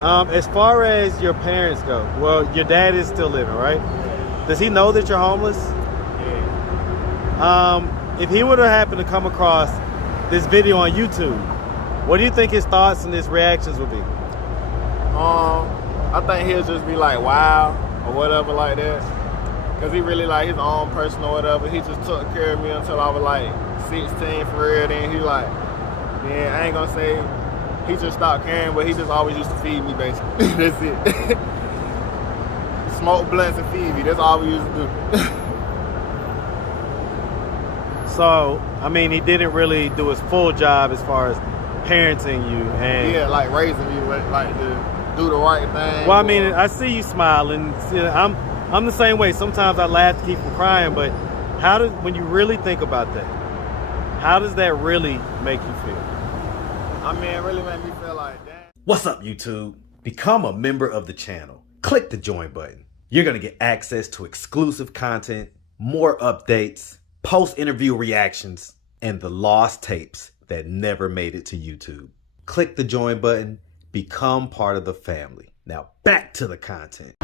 As far as your parents go, well, your dad is still living, right? Does he know that you're homeless? Yeah. If he would have happened to come across this video on YouTube, what do you think his thoughts and his reactions would be? I think he'll just be like, wow, or whatever like that. Cause he really like his own person or whatever. He just took care of me until I was like 16 for real. Then he like, yeah, I ain't gonna say he just stopped caring, but he just always used to feed me basically. That's it. Smoke blunts and feed me. That's all we used to do. So, I mean, he didn't really do his full job as far as parenting you and yeah, like raising me, like to do the right thing. Well, I mean, I see you smiling. See, I'm the same way. Sometimes I laugh to keep from crying, but when you really think about that, how does that really make you feel? I mean, it really made me feel like that. What's up, YouTube? Become a member of the channel. Click the join button. You're going to get access to exclusive content, more updates, post-interview reactions, and the lost tapes that never made it to YouTube. Click the join button. Become part of the family. Now back to the content.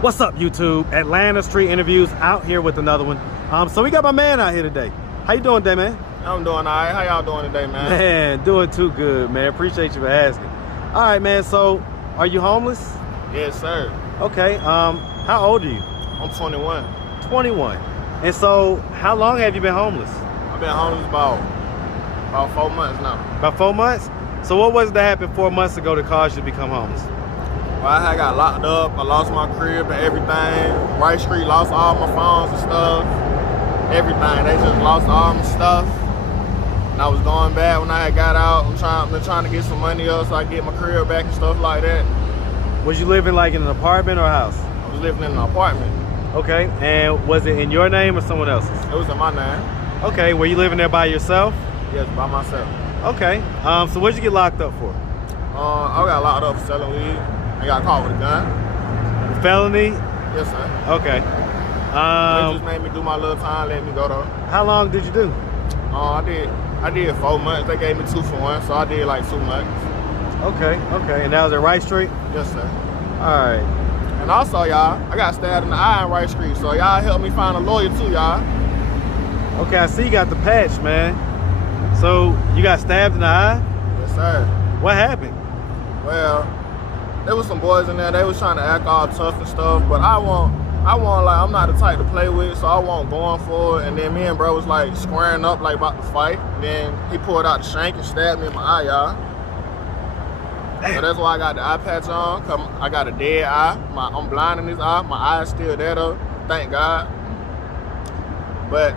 What's up, YouTube? Atlanta Street Interviews out here with another one. So we got my man out here today. How you doing today, man? I'm doing all right. How y'all doing today, man? Man, doing too good, man. Appreciate you for asking. All right, man. So, are you homeless? Yes, sir. Okay. How old are you? I'm 21. 21. And so, how long have you been homeless? I've been homeless about 4 months now. About 4 months? So, what was it that happened 4 months ago that caused you to become homeless? Well, I had got locked up. I lost my crib and everything. Wright Street lost all my phones and stuff. Everything. They just lost all my stuff. And I was going bad when I had got out. Been trying to get some money up so I could get my career back and stuff like that. Was you living like in an apartment or a house? I was living in an apartment. Okay, and was it in your name or someone else's? It was in my name. Okay, were you living there by yourself? Yes, by myself. Okay, so what'd you get locked up for? I got locked up for selling weed. I got caught with a gun. Felony? Yes, sir. Okay. They just made me do my little time, let me go though. How long did you do? I did 4 months. They gave me 2 for 1, so I did like 2 months. Okay, and that was at Wright Street? Yes, sir. All right. And also, y'all, I got stabbed in the eye in Wright Street, so y'all help me find a lawyer too, y'all. Okay, I see you got the patch, man. So, you got stabbed in the eye? Yes, sir. What happened? Well, there was some boys in there. They was trying to act all tough and stuff, but I'm not the type to play with, so I wasn't going for it. And then me and bro was like squaring up, like about to fight. And then he pulled out the shank and stabbed me in my eye, y'all. So that's why I got the eye patch on. I got a dead eye. I'm blind in this eye. My eye is still there though, thank God. But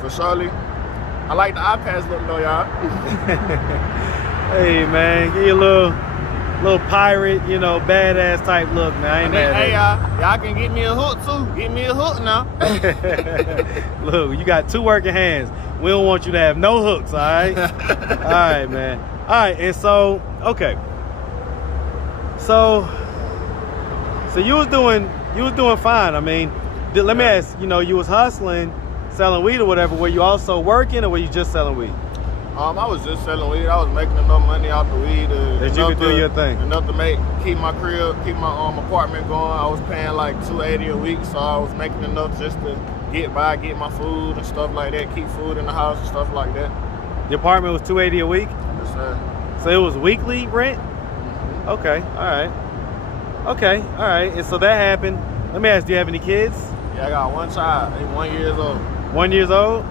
for surely, I like the eye patch look though, y'all. Hey man, give you a little pirate, you know, badass type look, man. I ain't mad hey, y'all can get me a hook too. Get me a hook now. Look, you got 2 working hands. We don't want you to have no hooks, all right? All right, man. All right, and so, okay. So you was doing fine. I mean, let me ask, you know, you was hustling, selling weed or whatever. Were you also working or were you just selling weed? I was just selling weed. I was making enough money off the weed that you could do your thing. Enough to keep my crib, keep my apartment going. I was paying like $280 a week, so I was making enough just to get by, get my food and stuff like that, keep food in the house and stuff like that. The apartment was $280 a week? Yes, sir. So it was weekly rent? Mm-hmm. Okay, all right. Okay, all right. And so that happened. Let me ask, do you have any kids? Yeah, I got 1 child. He's 1 year old. 1 year old?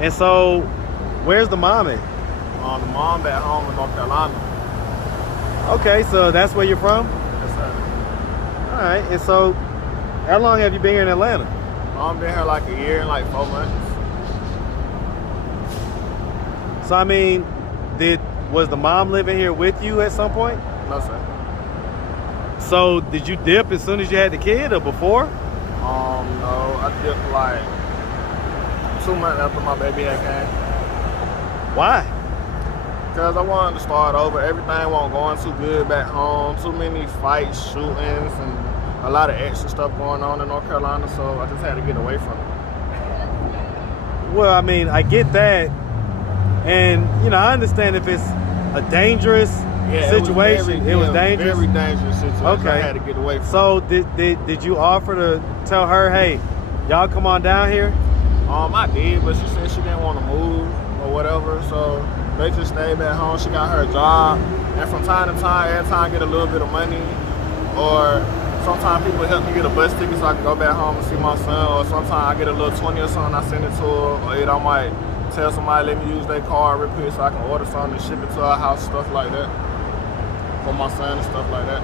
And so, where's the mom at? The mom back home in North Carolina. Okay, so that's where you're from? Yes, sir. All right, and so how long have you been here in Atlanta? I've been here like a year and like 4 months. So I mean, was the mom living here with you at some point? No, sir. So did you dip as soon as you had the kid or before? No, I dipped like 2 months after my baby had came. Why? Because I wanted to start over. Everything wasn't going too good back home. Too many fights, shootings, and a lot of extra stuff going on in North Carolina, so I just had to get away from it. Well, I mean, I get that. And, you know, I understand if it's a dangerous Yeah, situation. It was dangerous. Very dangerous situation. Okay. I had to get away from. So did you offer to tell her, hey, y'all come on down here? I did, but she said she didn't want to move or whatever, so they just stayed back home. She got her a job, and from time to time, every time I get a little bit of money, or sometimes people help me get a bus ticket so I can go back home and see my son, or sometimes I get a little 20 or something, I send it to her, or either I might tell somebody let me use their card real quick so I can order something and ship it to her house, stuff like that, for my son and stuff like that.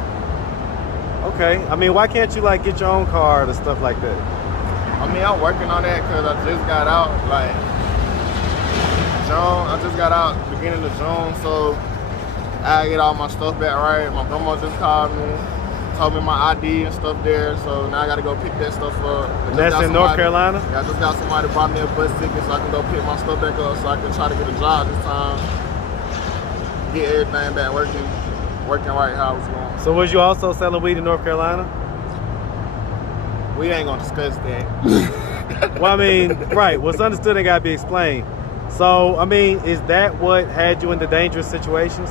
Okay. I mean, why can't you like get your own card or stuff like that? I mean, I'm working on that because I just got out, like, June. I just got out beginning of June, so I get all my stuff back right. My grandma just called me, told me my ID and stuff there, so now I got to go pick that stuff up. And that's in North Carolina? Yeah, I just got somebody brought me a bus ticket so I can go pick my stuff back up so I can try to get a job this time, get everything back working right how it's going. So was you also selling weed in North Carolina? We ain't gonna discuss that. Well, I mean, right. What's understood ain't gotta be explained. So, I mean, is that what had you in the dangerous situations?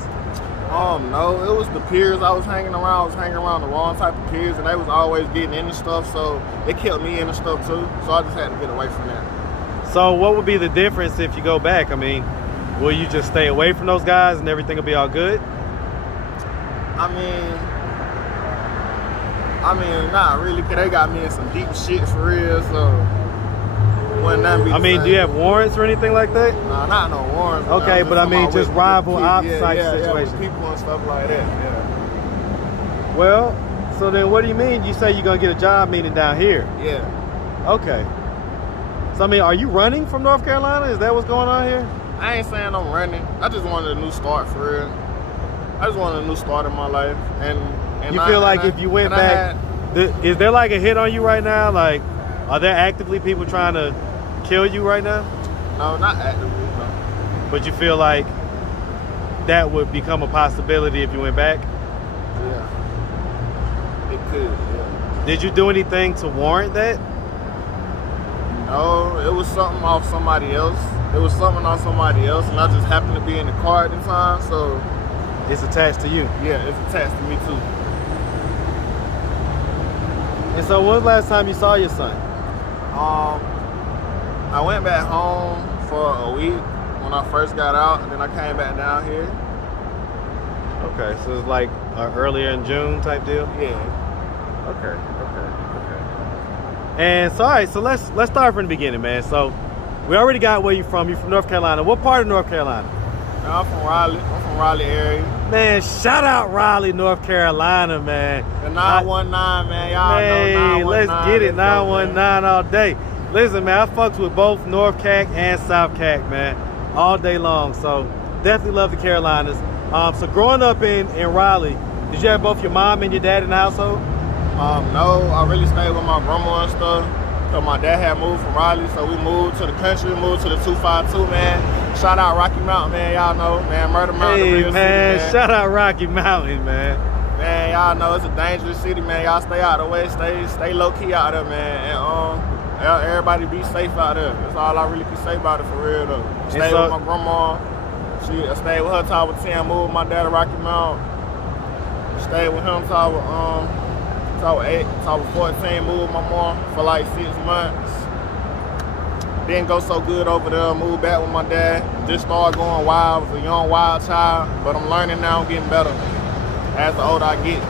No, it was the peers I was hanging around. I was hanging around the wrong type of peers, and they was always getting into stuff, so it kept me into stuff too. So I just had to get away from that. So, what would be the difference if you go back? I mean, will you just stay away from those guys and everything will be all good? I mean, not really, because they got me in some deep shit for real, so wouldn't that be the same. Do you have warrants or anything like that? Nah, not no warrants. Okay, but I mean, just rival ops type situation. With people and stuff like that, yeah. Well, so then what do you mean? You say you're going to get a job meeting down here? Yeah. Okay. So, I mean, are you running from North Carolina? Is that what's going on here? I ain't saying I'm running. I just wanted a new start for real. I just wanted a new start in my life, and you feel like if you went back, is there like a hit on you right now? Like, are there actively people trying to kill you right now? No, not actively, no. But you feel like that would become a possibility if you went back? Yeah. It could, yeah. Did you do anything to warrant that? No, it was something off somebody else. And I just happened to be in the car at the time, so. It's attached to you? Yeah, it's attached to me too. And so when was the last time you saw your son? I went back home for a week when I first got out, and then I came back down here. Okay, so it's like earlier in June type deal? Yeah. Okay. And so, all right, so let's start from the beginning, man. So we already got where you're from. You're from North Carolina. What part of North Carolina? I'm from Raleigh. I'm from Raleigh area. Man, shout out Raleigh, North Carolina, man. The 919, man. Y'all know 919. Let's get it, 919 all day. Listen, man, I fucks with both North Cac and South Cac, man, all day long. So definitely love the Carolinas. So growing up in Raleigh, did you have both your mom and your dad in the household? No, I really stayed with my grandma and stuff. Cause my dad had moved from Raleigh, so we moved to the country, moved to the 252, man. Shout out Rocky Mountain, man. Y'all know, man. Murder Mountain, hey, real man, city, man. Shout out Rocky Mountain, man. Man, y'all know it's a dangerous city, man. Y'all stay out of the way, stay low key out there, man. And everybody be safe out there. That's all I really can say about it for real though. Stayed with my grandma. I stayed with her Tower 10, moved with my dad to Rocky Mountain. Stayed with him Tower 8, Tower 14, moved with my mom for like 6 months. Didn't go so good over there, moved back with my dad. Just started going wild, was a young wild child, but I'm learning now, I'm getting better as the older I get.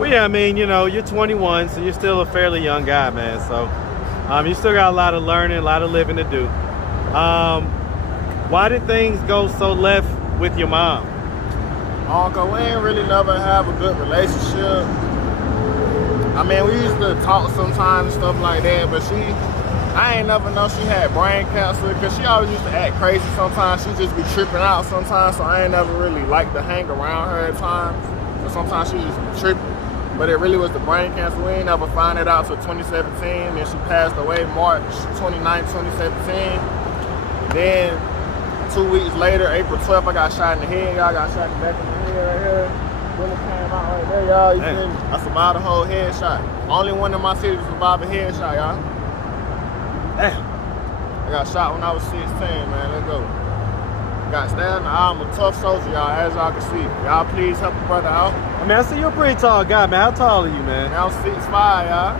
Well, yeah, I mean, you know, you're 21, so you're still a fairly young guy, man. So you still got a lot of learning, a lot of living to do. Why did things go so left with your mom? Cause we ain't really never have a good relationship. I mean, we used to talk sometimes and stuff like that, but I ain't never know she had brain cancer, because she always used to act crazy sometimes. She just be tripping out sometimes, so I ain't never really liked to hang around her at times. But sometimes she just be tripping. But it really was the brain cancer. We ain't never find it out till 2017, and she passed away March 29, 2017. Then 2 weeks later, April 12th, I got shot in the head. Y'all got shot in the back of the head right here. Bullet came out right there, y'all. You feel me? I survived a whole headshot. Only one in my city to survive a headshot, y'all. Damn. I got shot when I was 16, man. Let's go. got stabbed. I'm a tough soldier, y'all, as y'all can see. Y'all please help a brother out. I mean, I see you're a pretty tall guy, man. How tall are you, man? I'm 6'5", y'all.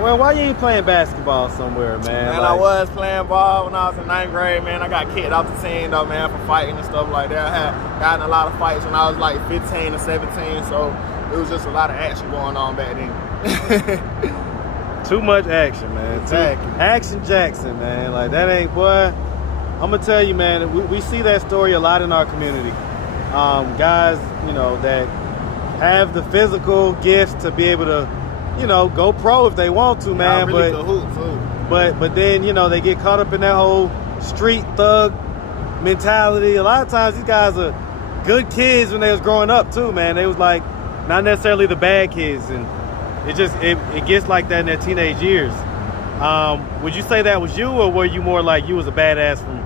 Well, why you ain't playing basketball somewhere, man? Man, I was playing ball when I was in 9th grade, man. I got kicked off the team, though, man, for fighting and stuff like that. I had gotten a lot of fights when I was like 15 and 17, so it was just a lot of action going on back then. Too much action, man. Exactly. Action Jackson, man. Like, that ain't, boy. I'm going to tell you, man, we see that story a lot in our community. Guys, you know, that have the physical gifts to be able to, you know, go pro if they want to, man. Really could hoop, too. But then, you know, they get caught up in that whole street thug mentality. A lot of times these guys are good kids when they was growing up too, man. They was like not necessarily the bad kids, and it gets like that in their teenage years. Would you say that was you, or were you more like you was a badass from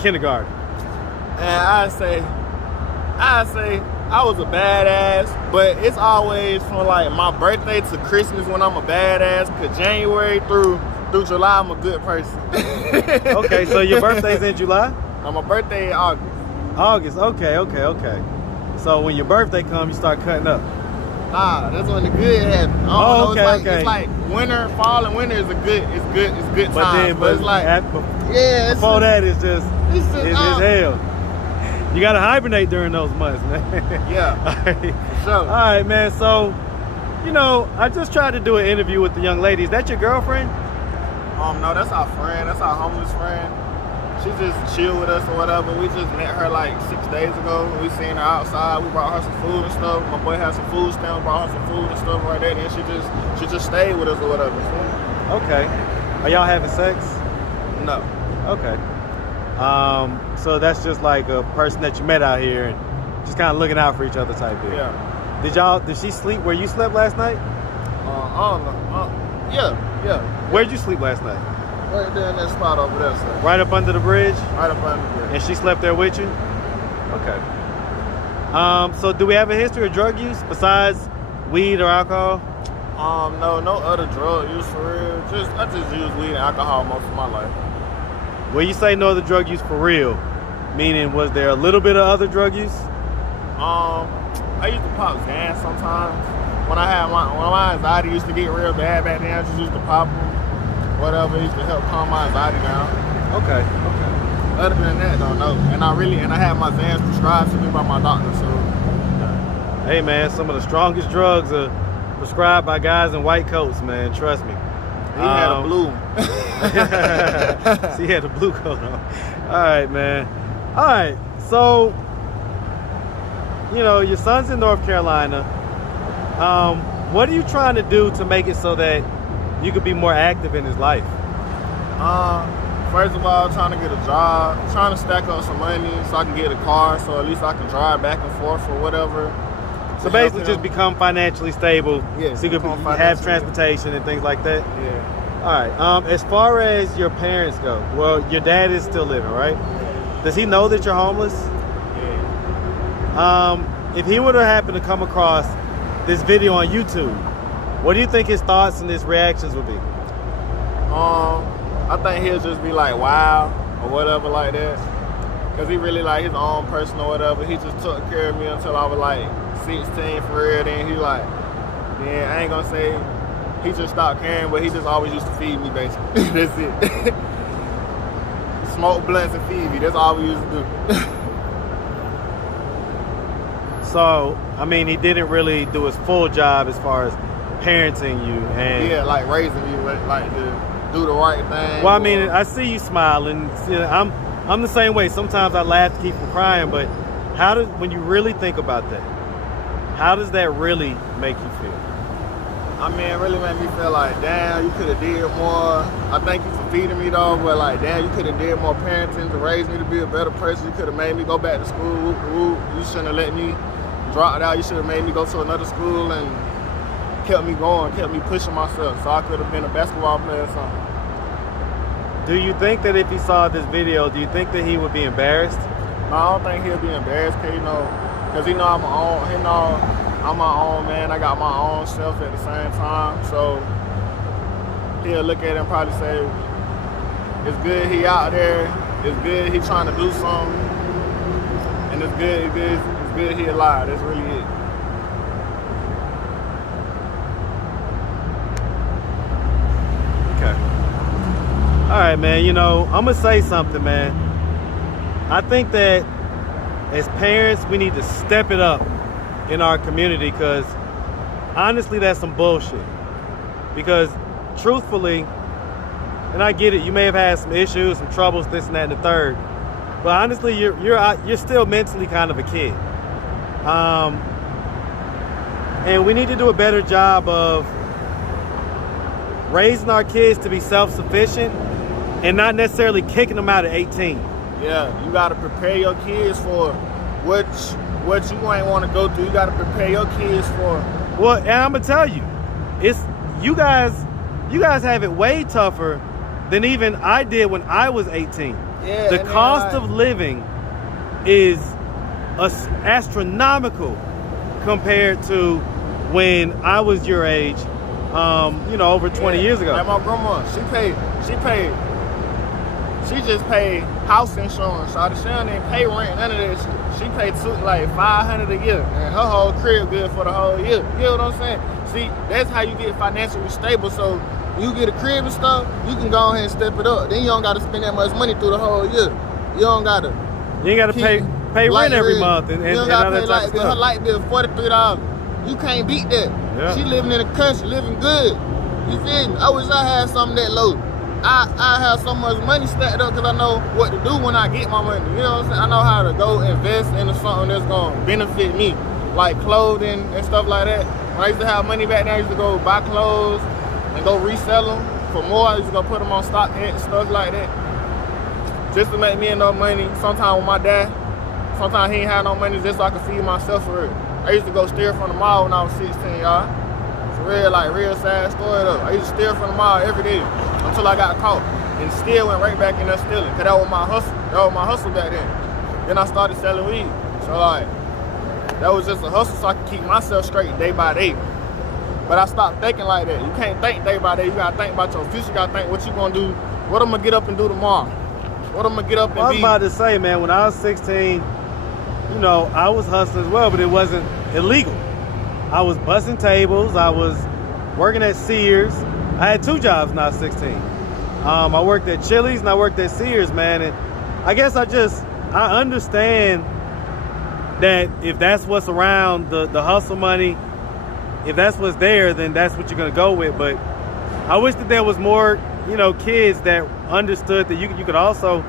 kindergarten? And I'd say I was a badass, but it's always from like my birthday to Christmas when I'm a badass, cause January through July I'm a good person. Okay, so your birthday's in July? My birthday in August. August, okay. So when your birthday comes, you start cutting up. Nah, that's when the good happens. It's like winter, fall and winter is good time. But it's like before that it's just hell. You gotta hibernate during those months, man. Yeah. All Sure. All right, man. So, you know, I just tried to do an interview with the young lady. Is that your girlfriend? No, that's our friend. That's our homeless friend. She just chill with us or whatever. We just met her like 6 days ago. We seen her outside. We brought her some food and stuff. My boy had some food stamps, brought her some food and stuff right there. Then she just stayed with us or whatever. Okay. Are y'all having sex? No. Okay. So that's just like a person that you met out here and just kind of looking out for each other type thing. Yeah. Did she sleep where you slept last night? I don't know. Yeah. Where'd you sleep last night? Right there in that spot over there, sir. Right up under the bridge? Right up under the bridge. And she slept there with you? Okay. So do we have a history of drug use besides weed or alcohol? No other drug use for real. I just use weed and alcohol most of my life. When you say no other drug use for real, meaning was there a little bit of other drug use? I used to pop Xans sometimes. When my anxiety used to get real bad back then, I just used to pop them. Whatever, used to help calm my anxiety down. Okay. Other than that, don't know. And I had my Xans prescribed to me by my doctor, so. Hey man, some of the strongest drugs are prescribed by guys in white coats, man. Trust me. He had a blue one. So he had a blue coat on. All right, man. All right, so, you know, your son's in North Carolina. What are you trying to do to make it so that you could be more active in his life? First of all, trying to get a job, trying to stack up some money so I can get a car, so at least I can drive back and forth or whatever. So basically just become financially stable, yeah, so you could have transportation and things like that? Yeah. All right, as far as your parents go, well, your dad is still living, right? Does he know that you're homeless? Yeah. If he would have happened to come across this video on YouTube, what do you think his thoughts and his reactions would be? I think he'll just be like, wow, or whatever like that. Cause he really like his own person or whatever. He just took care of me until I was like 16 for real. Then I ain't gonna say he just stopped caring, but he just always used to feed me basically. That's it. Smoke blunts and feed me, that's all we used to do. So, I mean, he didn't really do his full job as far as parenting you and... Yeah, like raising me, like to do the right thing. Well, I mean, I see you smiling. You know, I'm the same way. Sometimes I laugh to keep from crying, but when you really think about that, how does that really make you feel? I mean, it really made me feel like, damn, you could have did more. I thank you for feeding me though, but like, damn, you could have did more parenting to raise me to be a better person. You could have made me go back to school. You shouldn't have let me drop it out. You should have made me go to another school and kept me going, kept me pushing myself, so I could have been a basketball player or something. Do you think that if he saw this video, do you think that he would be embarrassed? No, I don't think he'll be embarrassed, cause he know I'm my own. He know I'm my own man. I got my own self at the same time, so he'll look at it and probably say, "It's good he out there. It's good he trying to do something." And it's good he alive. That's really it. Okay. All right, man. You know, I'm gonna say something, man. I think that as parents, we need to step it up in our community, because honestly, that's some bullshit. Because truthfully, and I get it, you may have had some issues, some troubles, this and that and the third, but honestly, you're still mentally kind of a kid. And we need to do a better job of raising our kids to be self-sufficient and not necessarily kicking them out at 18. Yeah, you gotta prepare your kids for what you ain't want to go through. You gotta prepare your kids for. Well, and I'm gonna tell you, it's you guys have it way tougher than even I did when I was 18. Yeah, the cost of living is astronomical compared to when I was your age, over 20 years ago. Like my grandma, she just paid house insurance. So she don't even pay rent, none of that shit. She paid like $500 a year, and her whole crib good for the whole year. You know what I'm saying? See, that's how you get financially stable. So you get a crib and stuff, you can go ahead and step it up. Then you don't got to spend that much money through the whole year. You ain't got to pay rent every month and all that type of stuff. Her light bill $43. You can't beat that. Yeah. She living in the country, living good. You feel me? I wish I had something that low. I have so much money stacked up because I know what to do when I get my money. You know what I'm saying? I know how to go invest into something that's going to benefit me, like clothing and stuff like that. When I used to have money back then, I used to go buy clothes and go resell them for more. I used to go put them on stock and stuff like that, just to make me enough money. Sometimes with my dad, sometimes he ain't had no money just so I could feed myself for real. I used to go steal from the mall when I was 16, y'all. It's a real sad story though. I used to steal from the mall every day until I got caught, and still went right back in there stealing, cause that was my hustle. That was my hustle back then. Then I started selling weed. So like, that was just a hustle so I could keep myself straight day by day. But I stopped thinking like that. You can't think day by day. You gotta think about your future. You gotta think what you gonna do, what I'm gonna get up and do tomorrow. What I'm gonna get up and be. I was about to say, man, when I was 16, I was hustling as well, but it wasn't illegal. I was busting tables. I was working at Sears. I had 2 jobs when I was 16. I worked at Chili's and I worked at Sears, man. And I guess I understand that if that's what's around, the hustle money, if that's what's there, then that's what you're gonna go with. But I wish that there was more, kids that understood that you could also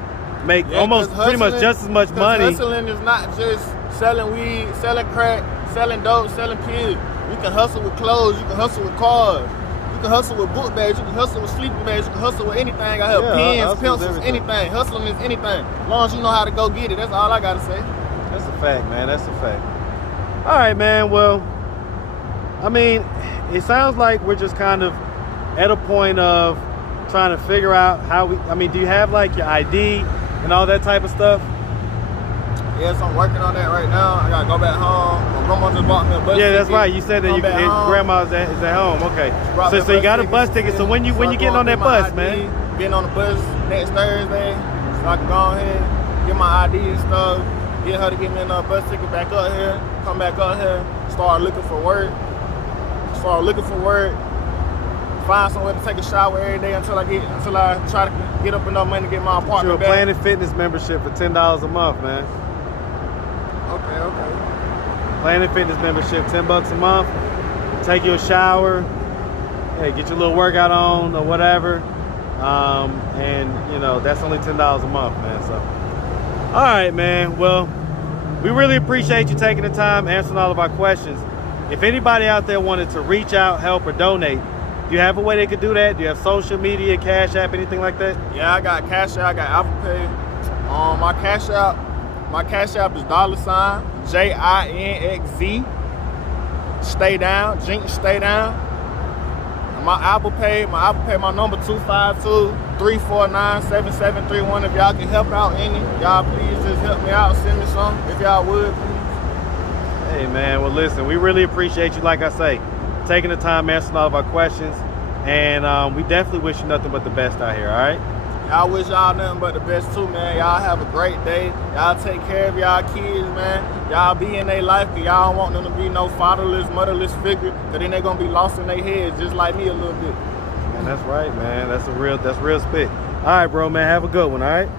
make almost pretty much just as much money. Hustling is not just selling weed, selling crack, selling dope, selling pills. You can hustle with clothes, you can hustle with cars, you can hustle with book bags, you can hustle with sleeping bags, you can hustle with anything. I have pens, pencils, anything. Hustling is anything. As long as you know how to go get it, that's all I gotta say. That's a fact, man. That's a fact. All right, man. Well, I mean, it sounds like we're just kind of at a point of trying to figure out how do you have like your ID and all that type of stuff? Yes, I'm working on that right now. I gotta go back home. My grandma just bought me a bus ticket. Yeah, that's right. You said that grandma is at home. Okay. So you got a bus ticket. So when you getting on that bus, man? Getting on the bus next Thursday, so I can go ahead, get my ID and stuff, get her to get me another bus ticket back up here, come back up here, start looking for work, find somewhere to take a shower every day until I try to get up enough money to get my apartment back. You're a Planet Fitness membership for $10 a month, man. Okay. Planet Fitness membership, $10 a month. Take you a shower, get your little workout on or whatever, and that's only $10 a month, man. So, all right, man. Well, we really appreciate you taking the time, answering all of our questions. If anybody out there wanted to reach out, help, or donate, do you have a way they could do that? Do you have social media, Cash App, anything like that? Yeah, I got Cash App, I got Apple Pay. My Cash App is $JINXZ. Stay down, jinxzstaydown. My Apple Pay, my number 252-349-7731. If y'all can help out any, y'all please just help me out. Send me some, if y'all would, please. Hey, man. Well, listen, we really appreciate you, like I say, taking the time answering all of our questions, and we definitely wish you nothing but the best out here. All right. Y'all wish y'all nothing but the best too, man. Y'all have a great day. Y'all take care of y'all kids, man. Y'all be in their life, cause y'all don't want them to be no fatherless, motherless figure, cause then they gonna be lost in their heads, just like me a little bit. Man, that's right, man. That's real spit. All right, bro, man. Have a good one, all right?